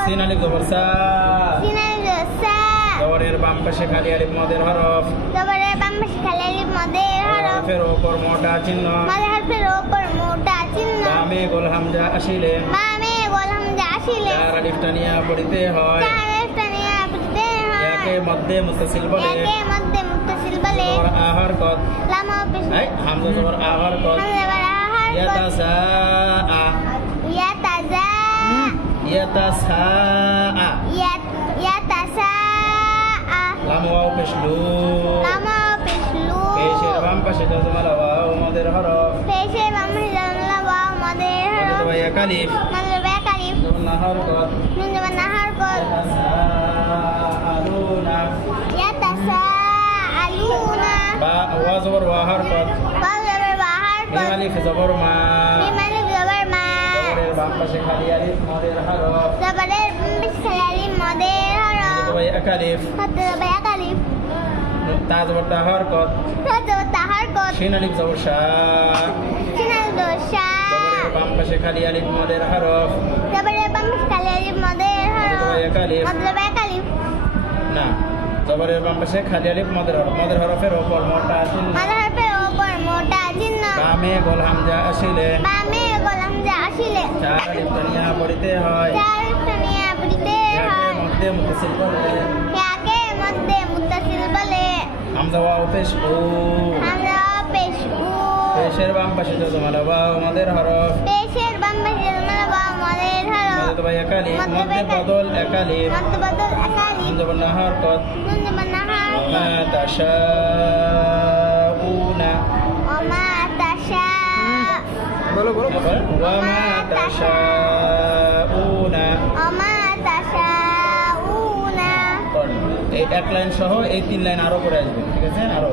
scene আলিফ জবর সা scene আলিফ সা জবরের বাম পাশে খালি আলিফ মদের হরফ জবরের বাম পাশে খালি আলিফ মদের হরফ হরফের উপর মোটা চিহ্ন মদের হরফের উপর মোটা চিহ্ন বামে গোল হামজা আসিলে বামে গোল হামজা আসিলে চার আলিফ টানিয়া পড়িতে হয় চার আলিফ টানিয়া পড়তে হয় একে মধ্যে মুত্তাসিল বলে একে মধ্যে মুত্তাসিল বলে জবর আহার কত লাম পেশ এই হামজা জবর আহার কত হামজা বার আহার ইয়াতাসা ইয়াতাজা ইয়াতাসা ইয়াতাসা লাম ওয়াও পেশ লু লাম পেশ লু পেশের বাম পাশে জজমাল ওয়াও মদের হরফ পেশের বাম পাশে জানলা ওয়াও মদের হরফ মদের বাই একালিফ মদের বাই কালিফ জবর নাহার কত নুন জবর নাহার কত ইয়াতাসাআলুনা ইয়াতাসাআলুনা বা ওয়া জবর ওয়াহার কত ওয়া জবর ওয়াহার মিম কত আলিফ জবর মা মিম আলিফ জবর মা জবরের বাম পাশে খালি আলিফ মদের হরফ জবরের বাম পাশে খালি আলিফ মদের হরফ মদের বাই একালিফ মদের বাই কালিফ তা জবর তাহার কত তা জবর তাহার কত শিন আলিফ জবর শা সিন আলিফ দোসা জবরের বাম পাশে খালি আলিফ মদের হরফ জবরের বাম পাশে খালি আলিফ মদের মদের হরফ বাই একালিফ মদের বাই কালিফ না জবরের বাম পাশে খালি আলিফ মদের হরফ মদের হরফের উপর মোটা চিহ্ন মদের হরফের উপর মোটা চিহ্ন বামে গোল হামজা আসিলে বামে গোল হামজা আসিলে চার আলিফ টানিয়া পড়িতে হয় চার আলিফ টানিয়া পড়িতে হয় মধ্যে মুত্তাসিল বলে ইয়াকে মধ্যে মুত্তাসিল বলে হামজা ওয়াও পেশ ও হামজা পেশ উ পেশের বাম পাশে জজমাল ওয়াও মদের হরফ পেশের বাম পাশে জানলা ওয়াও মদের হরফ মধ্যে বাই একালিফ মধ্যে বদল একালিফ মধ্য বদল একালিফ হামজা বল নাহার কত নুন জবর নাহার মা তাশাউনা ওমা তাশা বলো ওয়া মা তাশাউনা ওমা তাশাউনা এই এক লাইন সহ এই তিন লাইন আরো করে আসবে ঠিক আছে আরো